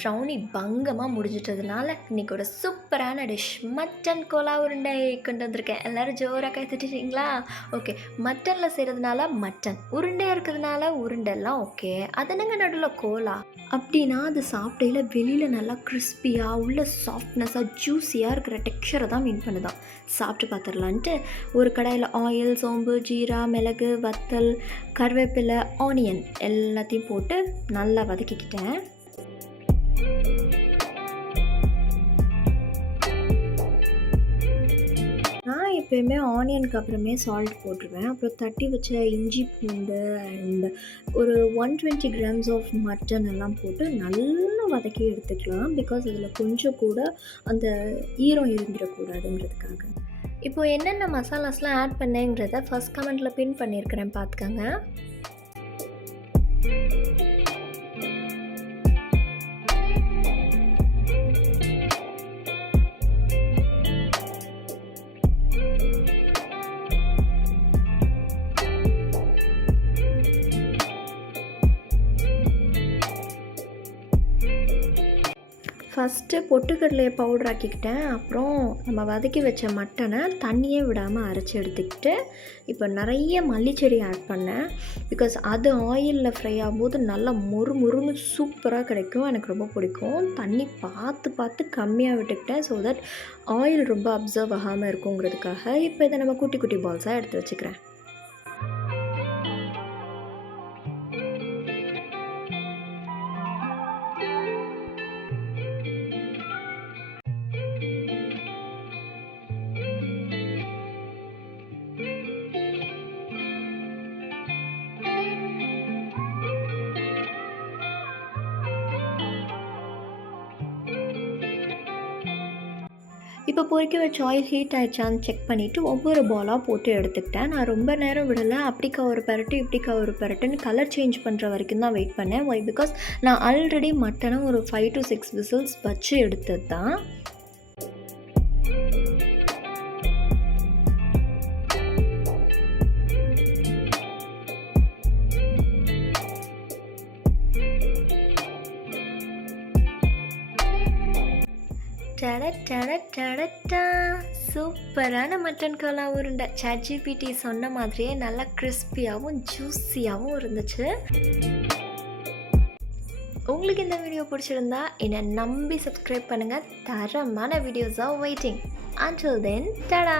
Brownie பங்கமாக முடிஞ்சிட்டதுனால இன்றைக்கி ஒரு சூப்பரான டிஷ் மட்டன் கோலா உருண்டை கொண்டு வந்திருக்கேன். எல்லோரும் ஜோராக கை தட்டிட்டீங்களா? ஓகே, மட்டனில் செய்கிறதுனால மட்டன், உருண்டையாக இருக்கிறதுனால உருண்டெல்லாம் ஓகே. அது என்னங்க நடுவில் கோலா அப்படின்னா அது சாப்பிடையில் வெளியில் நல்லா கிறிஸ்பியாக உள்ள சாஃப்ட்னஸாக ஜூஸியாக இருக்கிற டெக்ஸ்சரை தான் மீன் பண்ணுதான். சாப்பிட்டு பார்த்துடலான்ட்டு ஒரு கடாயில் ஆயில், சோம்பு, ஜீரா, மிளகு, வத்தல், கருவேப்பிலை, ஆனியன் எல்லாத்தையும் போட்டு நல்லா வதக்கிக்கிட்டேன். நான் எப்போயுமே ஆனியனுக்கு அப்புறமே சால்ட் போட்டுருவேன். அப்புறம் தட்டி வச்ச இஞ்சி, பூண்டு அண்ட் ஒரு 120 கிராம்ஸ் ஆஃப் மட்டன் எல்லாம் போட்டு நல்லா வதக்கி எடுத்துக்கலாம். பிகாஸ் அதில் கொஞ்சம் கூட அந்த ஈரம் இருந்துடக்கூடாதுங்கிறதுக்காக. இப்போது என்னென்ன மசாலாஸ்லாம் ஆட் பண்ணேங்கிறத ஃபர்ஸ்ட் கமெண்ட்டில் பின் பண்ணியிருக்கிறேன், பார்த்துக்கங்க. ஃபஸ்ட்டு பொட்டுக்கடலையை பவுடர் ஆக்கிக்கிட்டேன். அப்புறம் நம்ம வதக்கி வச்ச மட்டனை தண்ணியே விடாமல் அரைச்சி எடுத்துக்கிட்டு இப்போ நிறைய மல்லிச்செடி ஆட் பண்ணேன். பிகாஸ் அது ஆயிலில் ஃப்ரை ஆகும்போது நல்லா மொறுன்னு சூப்பராக கிடைக்கும். எனக்கு ரொம்ப பிடிக்கும். தண்ணி பார்த்து கம்மியாக விட்டுக்கிட்டேன். ஸோ தட் ஆயில் ரொம்ப அப்சர்வ் ஆகாமல் இருக்குங்கிறதுக்காக. இப்போ இதை நம்ம குட்டி குட்டி பால்ஸாக எடுத்து வச்சுக்கிறேன். இப்போ பொரிக்க வச்ச ஆயில் ஹீட் ஆகிடுச்சான்னு செக் பண்ணிவிட்டு ஒவ்வொரு பாலாக போட்டு எடுத்துக்கிட்டேன். நான் ரொம்ப நேரம் விடலை. அப்படிக்கா ஒரு பரட்டு இப்படிக்கா ஒரு பரட்டுன்னு கலர் சேஞ்ச் பண்ணுற வரைக்கும் தான் வெயிட் பண்ணேன். ஒய் பிகாஸ் நான் ஆல்ரெடி மட்டனை ஒரு 5 to 6 விசில்ஸ் வச்சு எடுத்தது தான். சூப்பரான மட்டன் கோலா உருண்டை. ChatGPT சொன்ன மாதிரியே நல்லா கிறிஸ்பியாகவும் ஜூஸியாகவும் இருந்துச்சு. உங்களுக்கு இந்த வீடியோ பிடிச்சிருந்தா என்னை நம்பி சப்ஸ்கிரைப் பண்ணுங்கள். தரமான வீடியோஸாக வெயிட்டிங். Until then, tada!